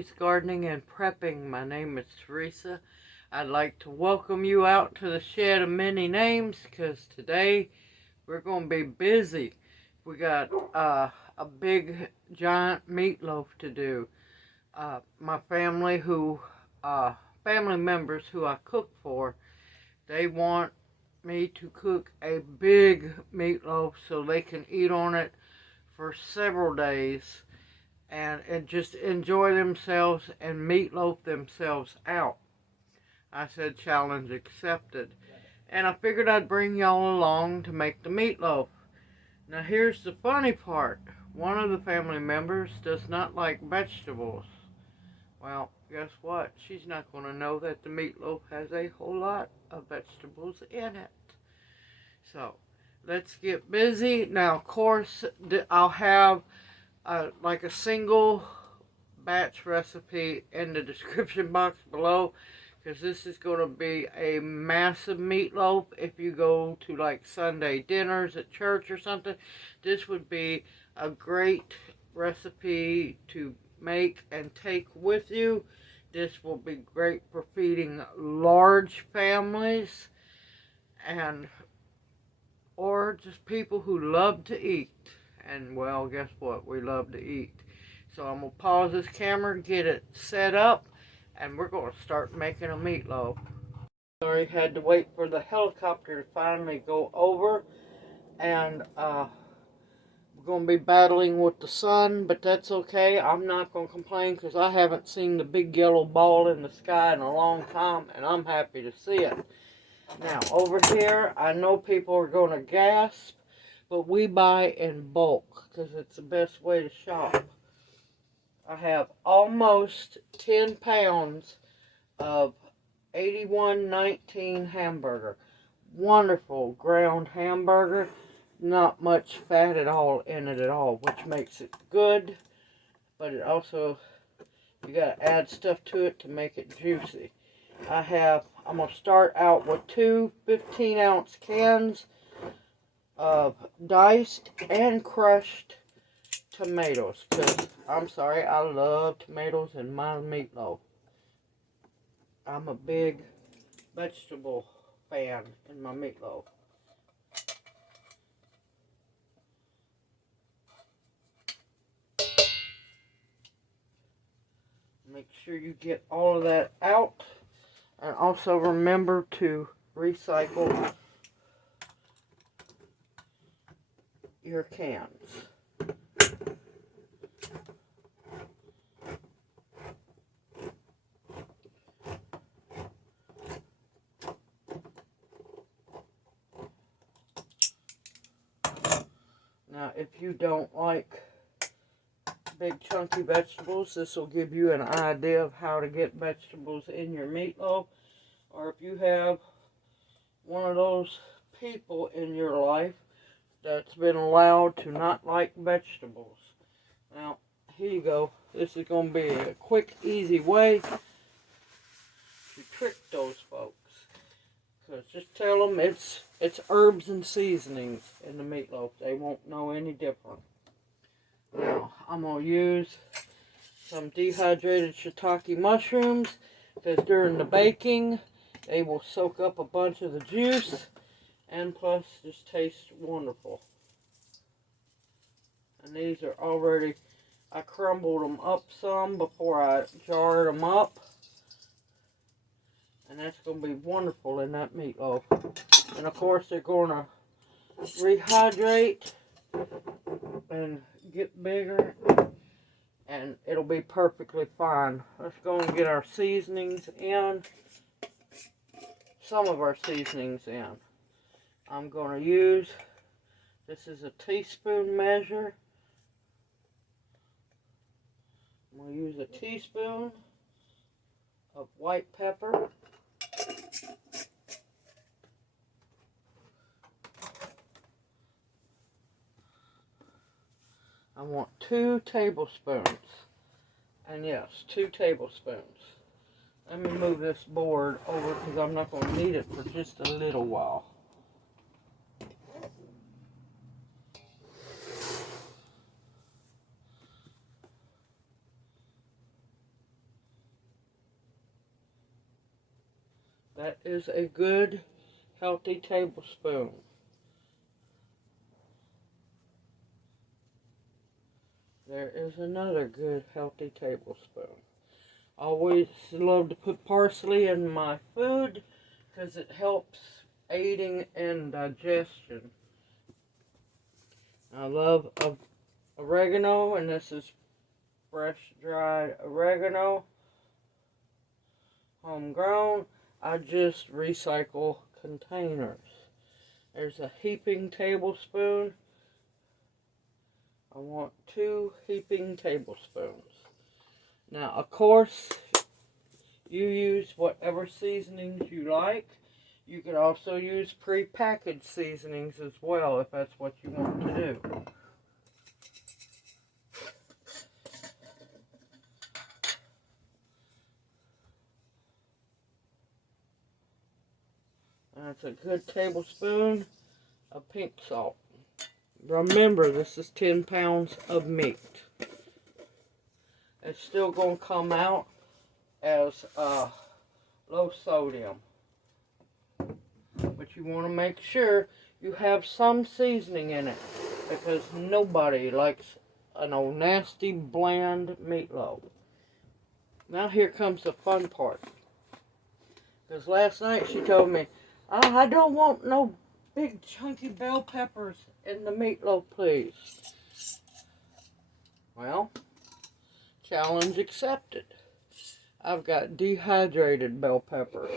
Terry's Gardening and Prepping. My name is Teresa. I'd like to welcome you out to the shed of many names because today we're going to be busy. We got a big giant meatloaf to do. My family family members who I cook for, they want me to cook a big meatloaf so they can eat on it for several days and just enjoy themselves and meatloaf themselves out. I said challenge accepted. And I figured I'd bring y'all along to make the meatloaf. Now here's the funny part. One of the family members does not like vegetables. Well, guess what? She's not going to know that the meatloaf has a whole lot of vegetables in it. So, let's get busy. Now, of course, I'll have like a single batch recipe in the description box below, because this is going to be a massive meatloaf. If you go to like Sunday dinners at church or something, this would be a great recipe to make and take with you. This will be great for feeding large families and or just people who love to eat. And well, guess what? We love to eat. So I'm going to pause this camera, get it set up, and we're going to start making a meatloaf. Sorry, had to wait for the helicopter to finally go over. And we're going to be battling with the sun, but that's okay. I'm not going to complain because I haven't seen the big yellow ball in the sky in a long time, and I'm happy to see it. Now, over here, I know people are going to gasp, but we buy in bulk because it's the best way to shop. I have almost 10 pounds of 8119 hamburger. Wonderful ground hamburger. Not much fat at all in it at all, which makes it good. But it also, you got to add stuff to it to make it juicy. I'm going to start out with two 15-ounce cans of diced and crushed tomatoes. Because, I'm sorry, I love tomatoes in my meatloaf. I'm a big vegetable fan in my meatloaf. Make sure you get all of that out. And also remember to recycle your cans. Now, if you don't like big chunky vegetables, this will give you an idea of how to get vegetables in your meatloaf. Or if you have one of those people in your life that's been allowed to not like vegetables. Now, here you go. This is going to be a quick, easy way to trick those folks. Because just tell them it's herbs and seasonings in the meatloaf. They won't know any different. Now, I'm going to use some dehydrated shiitake mushrooms, because during the baking, they will soak up a bunch of the juice, and plus, just taste wonderful. And these are already, I crumbled them up some before I jarred them up. And that's going to be wonderful in that meatloaf. And of course, they're going to rehydrate and get bigger, and it'll be perfectly fine. Let's go and get our seasonings in. Some of our seasonings in. I'm going to use, this is a teaspoon measure. I'm going to use a teaspoon of white pepper. I want 2 tablespoons. And yes, 2 tablespoons. Let me move this board over because I'm not going to need it for just a little while. is a good, healthy tablespoon. There is another good, healthy tablespoon. Always love to put parsley in my food because it helps aiding in digestion. I love oregano, and this is fresh dried oregano, homegrown. I just recycle containers. There's a heaping tablespoon. I want 2 heaping tablespoons. Now, of course, you use whatever seasonings you like. You could also use pre-packaged seasonings as well if that's what you want to do. That's a good tablespoon of pink salt. Remember, this is 10 pounds of meat. It's still going to come out as low sodium. But you want to make sure you have some seasoning in it, because nobody likes an old nasty bland meatloaf. Now here comes the fun part. Because last night she told me, oh, I don't want no big chunky bell peppers in the meatloaf, please. Well, challenge accepted. I've got dehydrated bell peppers.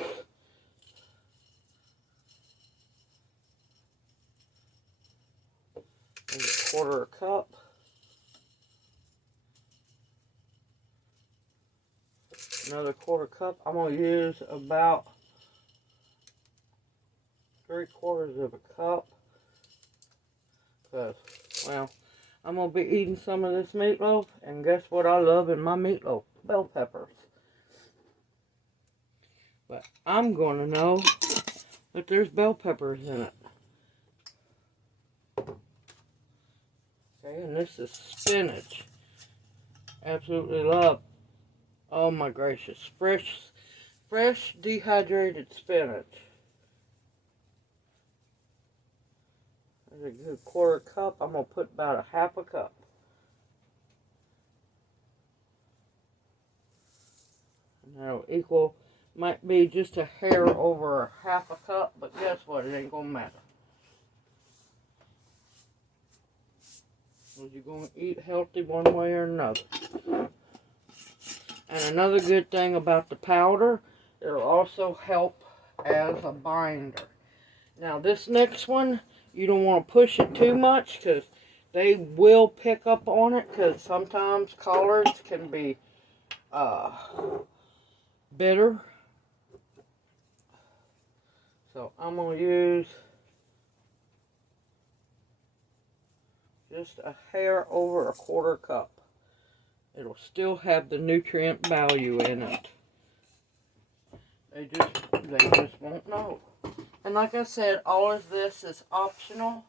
And a 1/4 cup. Another 1/4 cup. I'm going to use about 3/4 of a cup. Because, well, I'm going to be eating some of this meatloaf. And guess what I love in my meatloaf? Bell peppers. But I'm going to know that there's bell peppers in it. Okay, and this is spinach. Absolutely love. Oh my gracious. Fresh dehydrated spinach. There's a good 1/4 cup. I'm going to put about 1/2 cup. And that'll equal, might be just a hair over 1/2 cup, but guess what? It ain't going to matter. Because you're going to eat healthy one way or another. And another good thing about the powder, it'll also help as a binder. Now this next one, you don't want to push it too much because they will pick up on it, because sometimes collards can be bitter. So I'm going to use just a hair over 1/4 cup. It'll still have the nutrient value in it. They just won't know. And like I said, all of this is optional.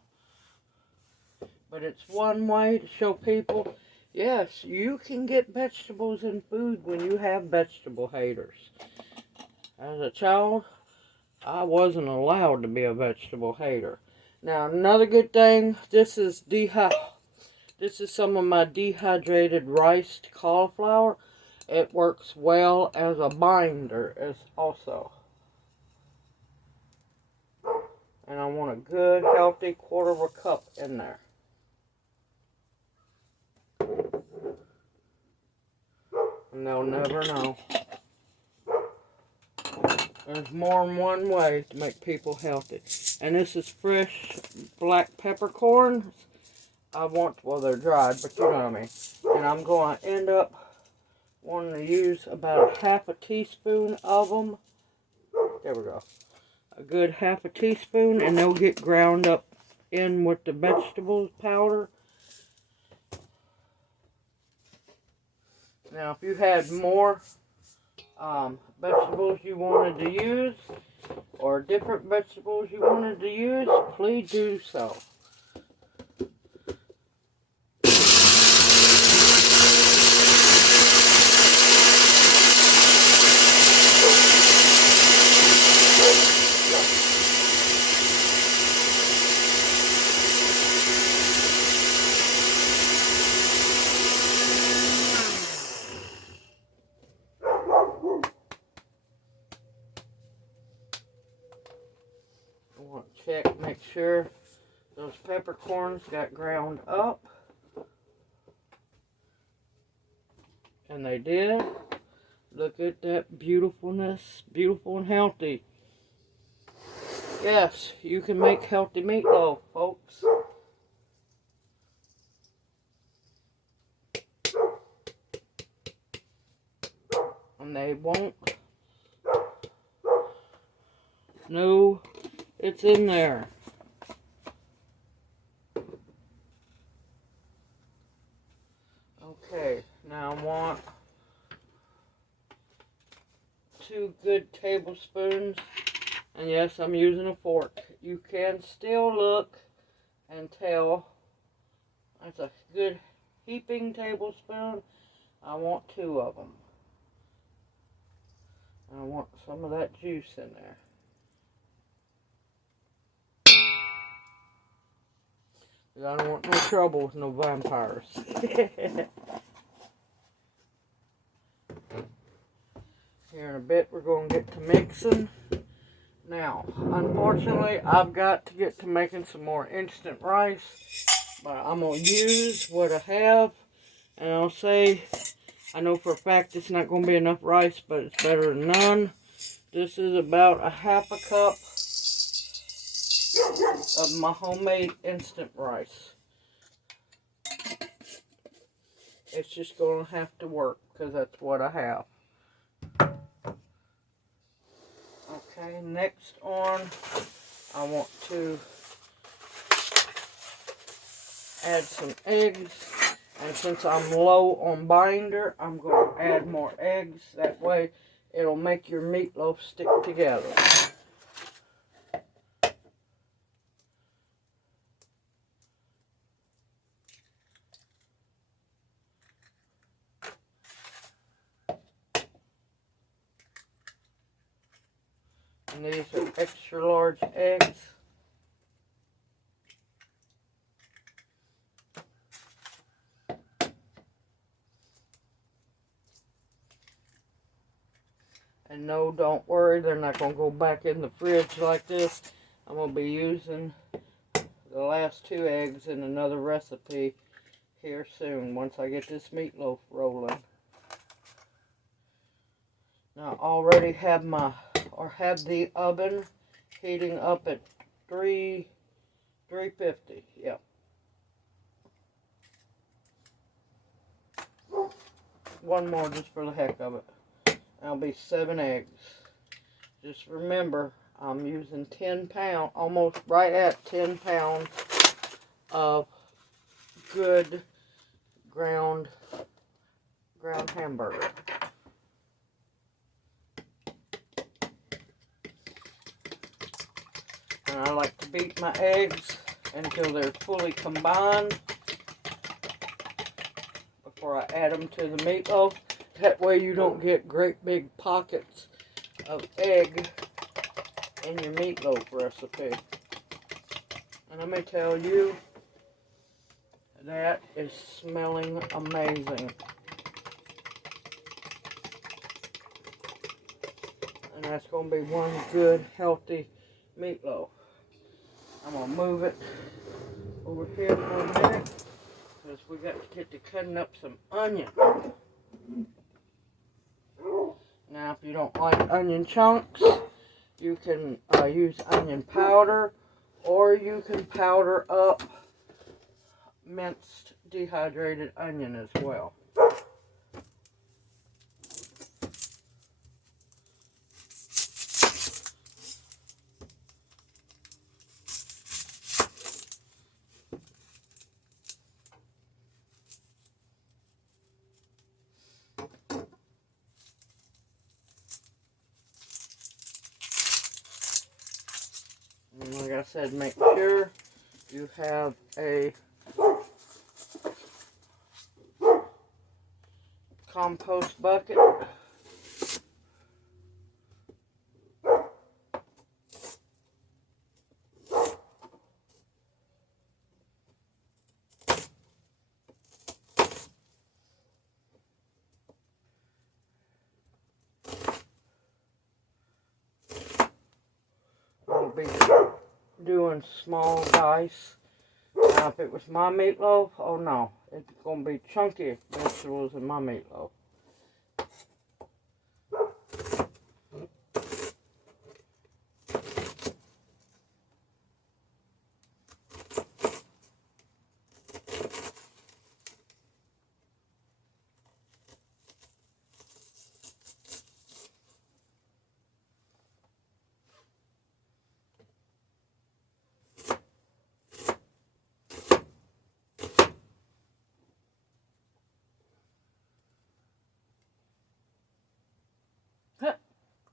But it's one way to show people, yes, you can get vegetables in food when you have vegetable haters. As a child, I wasn't allowed to be a vegetable hater. Now, another good thing, this is some of my dehydrated riced cauliflower. It works well as a binder as also. And I want a good, healthy 1/4 cup in there. And they'll never know. There's more than one way to make people healthy. And this is fresh black peppercorns. Well, they're dried, but you know what I mean. And I'm going to end up wanting to use about 1/2 teaspoon of them. There we go. A good 1/2 teaspoon, and they'll get ground up in with the vegetable powder. Now, if you had more vegetables you wanted to use, or different vegetables you wanted to use, please do so. want to check, make sure those peppercorns got ground up. And they did. Look at that beautifulness. Beautiful and healthy. Yes, you can make healthy meatloaf, folks. And they won't know it's in there. Okay, now I want 2 good tablespoons. And yes, I'm using a fork. You can still look and tell. That's a good heaping tablespoon. I want 2 of them. I want some of that juice in there. I don't want no trouble with no vampires. Here in a bit we're going to get to mixing. Now, unfortunately, I've got to get to making some more instant rice. But I'm going to use what I have. And I'll say, I know for a fact it's not going to be enough rice, but it's better than none. This is about a ½ cup of my homemade instant rice. It's just going to have to work because that's what I have. Okay, next on, I want to add some eggs. And since I'm low on binder, I'm going to add more eggs. That way, it'll make your meatloaf stick together. And these are extra large eggs. And no, don't worry, they're not going to go back in the fridge like this. I'm going to be using the last 2 eggs in another recipe here soon, once I get this meatloaf rolling. Now, I already have the oven heating up at 350. Yep. One more just for the heck of it. That'll be 7 eggs. Just remember, I'm using 10 pounds, almost right at 10 pounds of good ground hamburger. And I like to beat my eggs until they're fully combined before I add them to the meatloaf. That way you don't get great big pockets of egg in your meatloaf recipe. And let me tell you, that is smelling amazing. And that's going to be one good, healthy meatloaf. I'm going to move it over here for a minute because we got to get to cutting up some onion. Now, if you don't like onion chunks, you can use onion powder, or you can powder up minced dehydrated onion as well. And like I said, make sure you have a compost bucket. Be doing small dice. Now, if it was my meatloaf, oh no, it's going to be chunky vegetables in my meatloaf.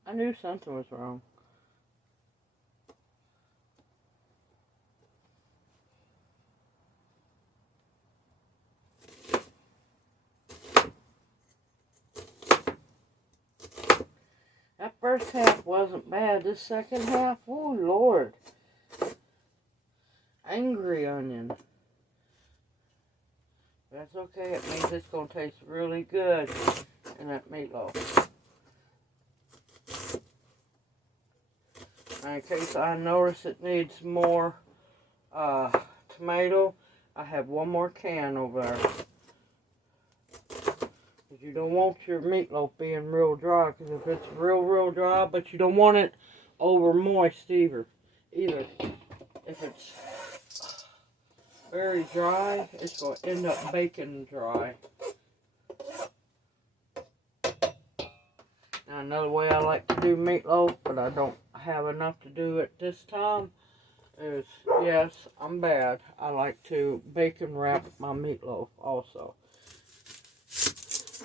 I knew something was wrong. That first half wasn't bad. This second half, oh Lord. Angry onion. That's okay. It means it's going to taste really good in that meatloaf. In case I notice it needs more tomato, I have one more can over there. Because you don't want your meatloaf being real dry. Because if it's real dry, but you don't want it over moist either. If it's very dry, it's going to end up baking dry. Now, another way I like to do meatloaf, but I don't have enough to do it this time, is, yes, I'm bad. I like to bacon wrap my meatloaf also.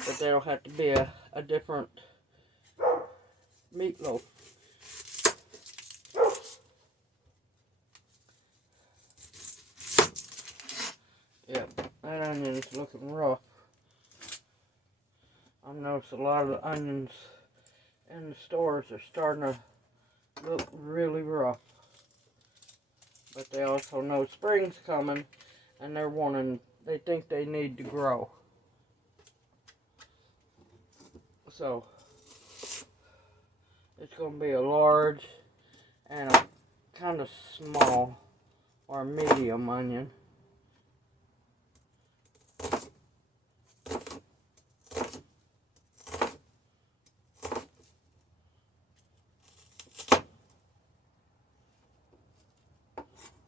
But there'll have to be a different meatloaf. Yep, that onion is looking rough. I've noticed a lot of the onions in the stores are starting to look really rough. But they also know spring's coming, and they think they need to grow. So, it's going to be a large and a kind of small or medium onion.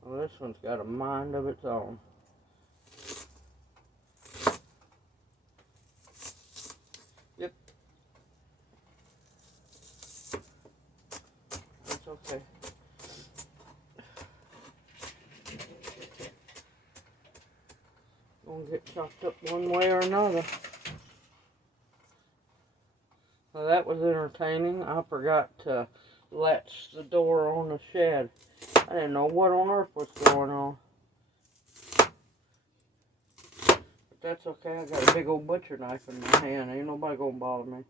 Well, this one's got a mind of its own. Yep. That's okay. Gonna get chopped up one way or another. Well, that was entertaining. I forgot to latch the door on the shed. I didn't know what on earth was going on. But that's okay. I got a big old butcher knife in my hand. Ain't nobody gonna bother me.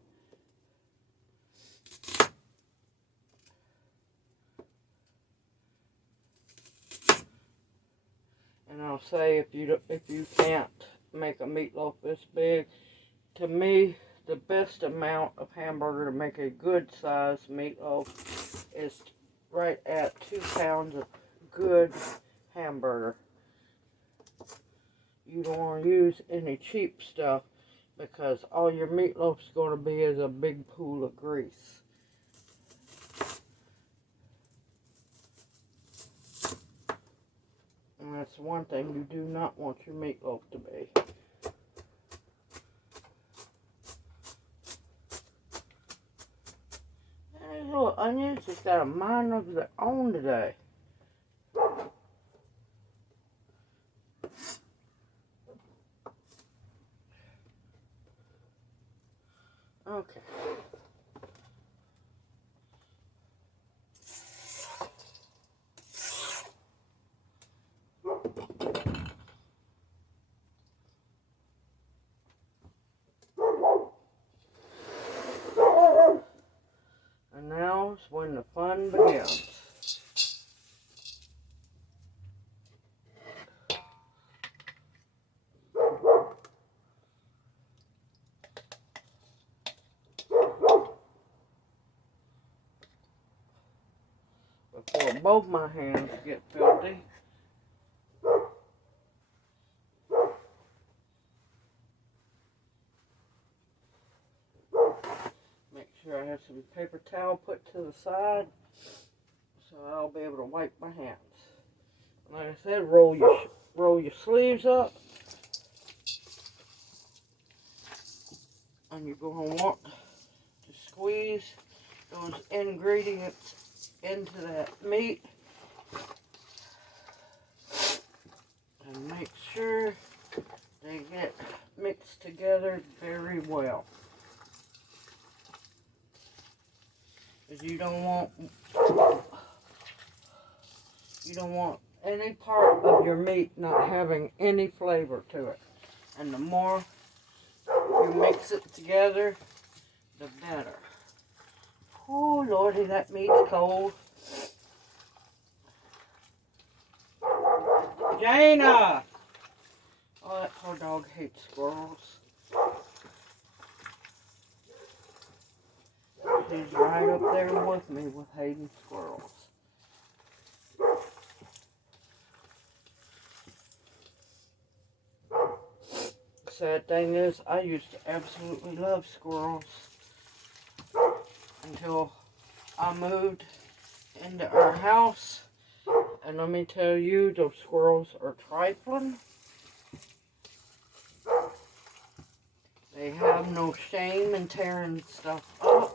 And I'll say, if you can't make a meatloaf this big, to me, the best amount of hamburger to make a good size meatloaf is right at 2 pounds of good hamburger. You don't want to use any cheap stuff, because all your meatloaf's going to be is a big pool of grease. And that's one thing you do not want your meatloaf to be. And these little onions just got a mind of their own today. Okay. And now is when the fun begins. both my hands get filthy. Make sure I have some paper towel put to the side so I'll be able to wipe my hands. Like I said, roll your sleeves up, and you're going to want to squeeze those ingredients into that meat and make sure they get mixed together very well. Because you don't want any part of your meat not having any flavor to it. And the more you mix it together, the better. Oh, Lordy, that meat's cold. Jana! Oh, that poor dog hates squirrels. She's right up there with me with hating squirrels. Sad thing is, I used to absolutely love squirrels until I moved into our house. And let me tell you, those squirrels are trifling. They have no shame in tearing stuff up.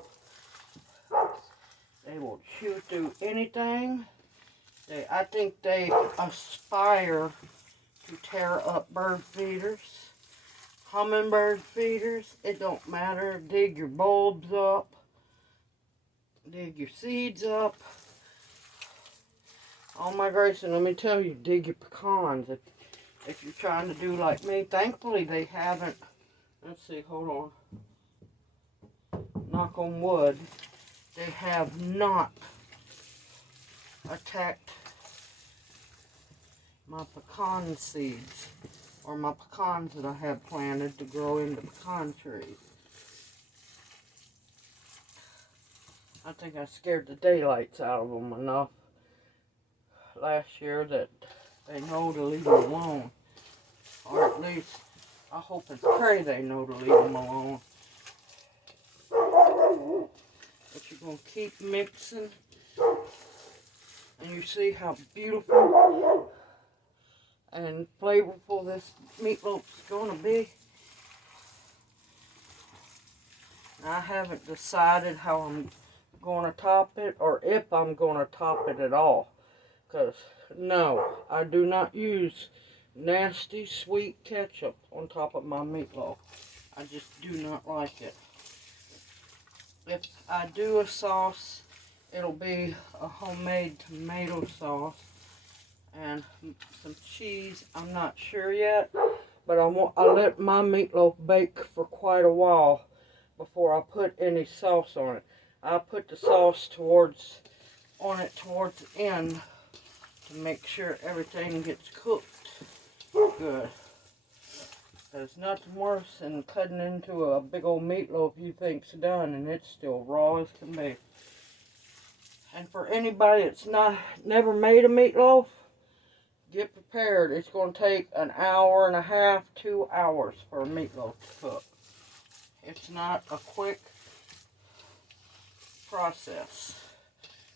They will chew through anything. I think they aspire to tear up bird feeders, hummingbird feeders. It don't matter. Dig your bulbs up. Dig your seeds up. Oh my gracious, and let me tell you, dig your pecans if you're trying to do like me. Thankfully, they haven't. Let's see, hold on. Knock on wood. They have not attacked my pecan seeds or my pecans that I have planted to grow into pecan trees. I think I scared the daylights out of them enough last year that they know to leave them alone. Or at least, I hope and pray they know to leave them alone. But you're going to keep mixing. And you see how beautiful and flavorful this meatloaf's going to be. I haven't decided how I'm going to top it or if I'm going to top it at all. Because, no, I do not use nasty sweet ketchup on top of my meatloaf. I just do not like it. If I do a sauce, it'll be a homemade tomato sauce and some cheese. I'm not sure yet, but I let my meatloaf bake for quite a while before I put any sauce on it. I put the sauce towards the end to make sure everything gets cooked good. There's nothing worse than cutting into a big old meatloaf you think's done and it's still raw as can be. And for anybody that's never made a meatloaf, get prepared. It's going to take an hour and a half, 2 hours for a meatloaf to cook. It's not a quick process,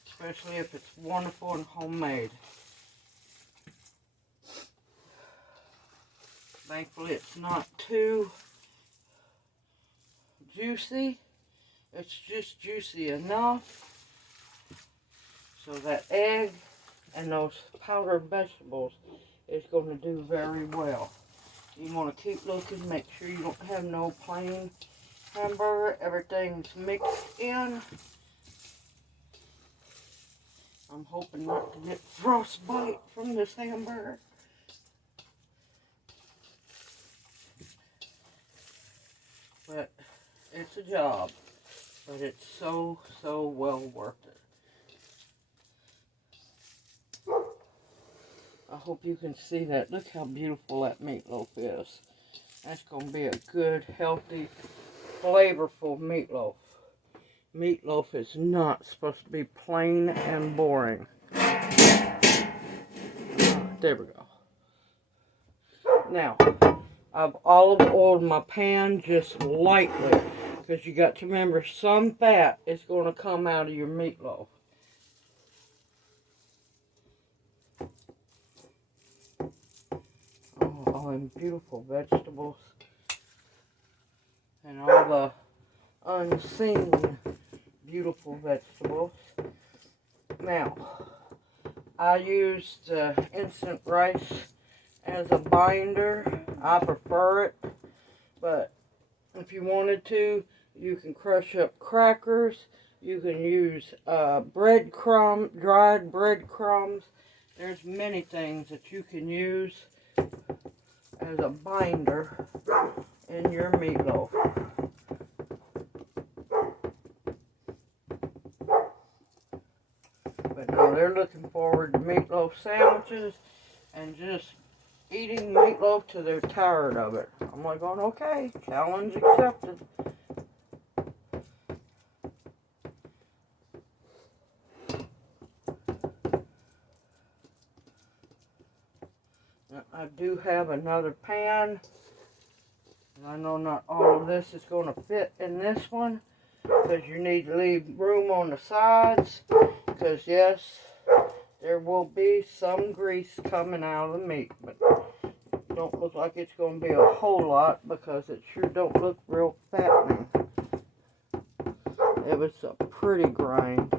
especially if it's wonderful and homemade. Thankfully, it's not too juicy. It's just juicy enough so that egg and those powdered vegetables is going to do very well. You want to keep looking, make sure you don't have no plain hamburger. Everything's mixed in. I'm hoping not to get frostbite from this hamburger. But it's a job. But it's so, so well worth it. I hope you can see that. Look how beautiful that meatloaf is. That's going to be a good, healthy, flavorful meatloaf. Meatloaf is not supposed to be plain and boring. There we go. Now, I've olive oiled my pan just lightly, because you got to remember some fat is going to come out of your meatloaf. Oh, all them beautiful vegetables and all the unseen beautiful vegetables. Now, I used instant rice as a binder. I prefer it, but if you wanted to, you can crush up crackers. You can use dried breadcrumbs. There's many things that you can use as a binder in your meatloaf. But no, they're looking forward to meatloaf sandwiches and just eating meatloaf till they're tired of it. I'm like going, okay, challenge accepted. Now, I do have another pan. And I know not all of this is going to fit in this one, because you need to leave room on the sides, because yes, there will be some grease coming out of the meat, but it don't look like it's going to be a whole lot, because it sure don't look real fattening. It was a pretty grind.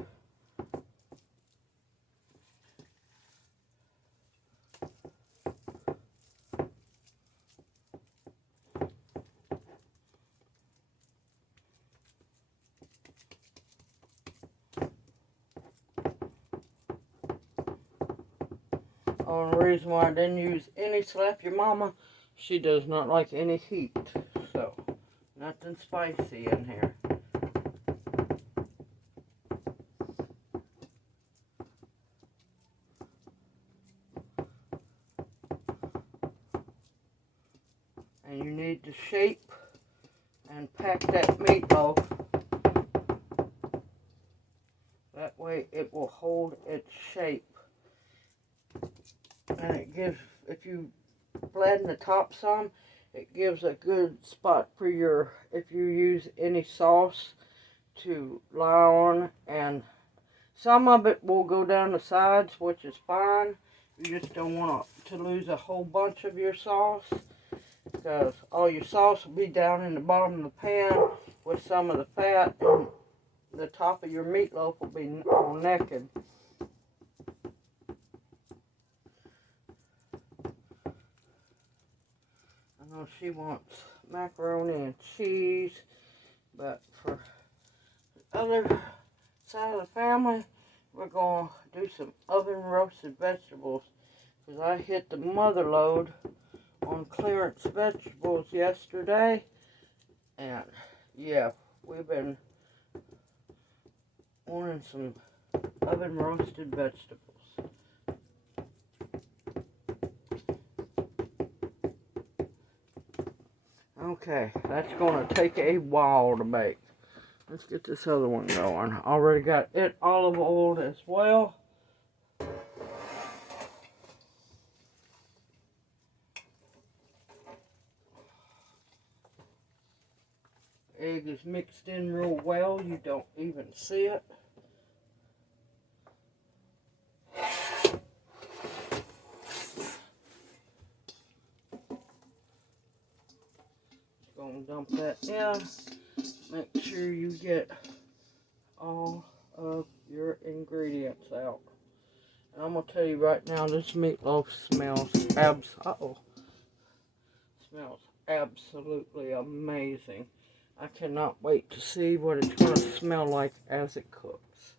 Only reason why I didn't use any slap your mama, she does not like any heat, so nothing spicy in here. And you need to shape and pack that meatloaf. That way it will hold its shape. And it gives, if you flatten the top some, it gives a good spot for your, if you use any sauce to lie on. And some of it will go down the sides, which is fine. You just don't want to lose a whole bunch of your sauce, because all your sauce will be down in the bottom of the pan with some of the fat, and the top of your meatloaf will be all naked. I know she wants macaroni and cheese, but for the other side of the family, we're going to do some oven roasted vegetables, because I hit the mother load on clearance vegetables yesterday, and yeah, we've been wanting some oven roasted vegetables. Okay, that's going to take a while to bake. Let's get this other one going. Already got it olive oiled as well. Egg is mixed in real well. You don't even see it. Just gonna dump that in. Make sure you get all of your ingredients out. And I'm gonna tell you right now, this meatloaf smells smells absolutely amazing. I cannot wait to see what it's going to smell like as it cooks.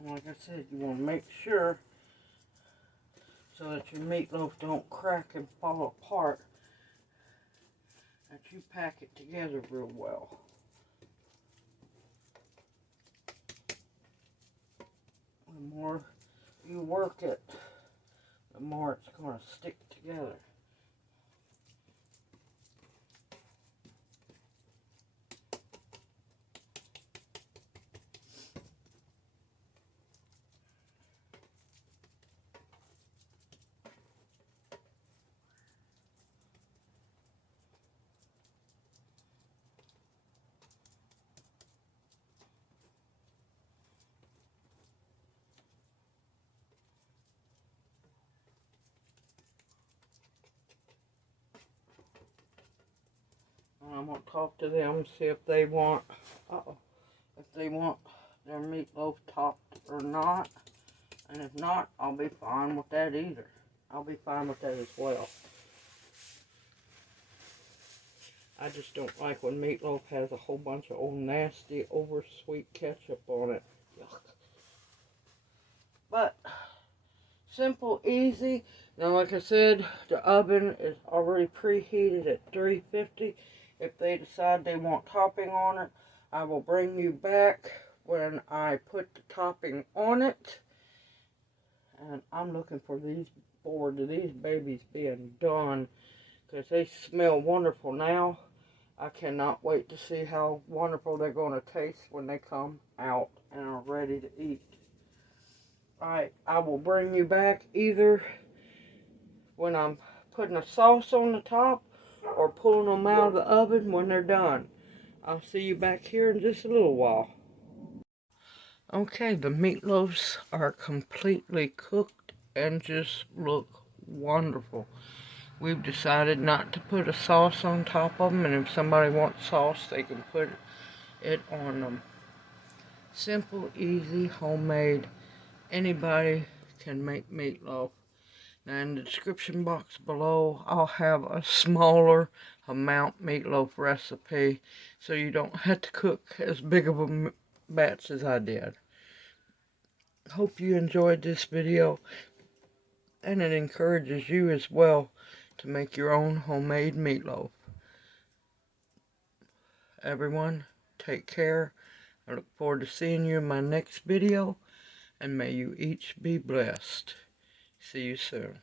Like I said, you want to make sure so that your meatloaf don't crack and fall apart, that you pack it together real well. The more you work it, the more it's going to stick together. I'm going to talk to them, see if they want, if they want their meatloaf topped or not. And if not, I'll be fine with that either. I'll be fine with that as well. I just don't like when meatloaf has a whole bunch of old nasty, over sweet ketchup on it. Yuck. But, simple, easy. Now, like I said, the oven is already preheated at 350. If they decide they want topping on it, I will bring you back when I put the topping on it. And I'm looking forward to these babies being done, because they smell wonderful now. I cannot wait to see how wonderful they're going to taste when they come out and are ready to eat. Alright, I will bring you back either when I'm putting a sauce on the top or pulling them out of the oven when they're done. I'll see you back here in just a little while. Okay, the meatloaves are completely cooked and just look wonderful. We've decided not to put a sauce on top of them, and if somebody wants sauce, they can put it on them. Simple, easy, homemade. Anybody can make meatloaf. Now in the description box below, I'll have a smaller amount meatloaf recipe, so you don't have to cook as big of a batch as I did. Hope you enjoyed this video, and it encourages you as well to make your own homemade meatloaf. Everyone, take care. I look forward to seeing you in my next video, and may you each be blessed. See you soon.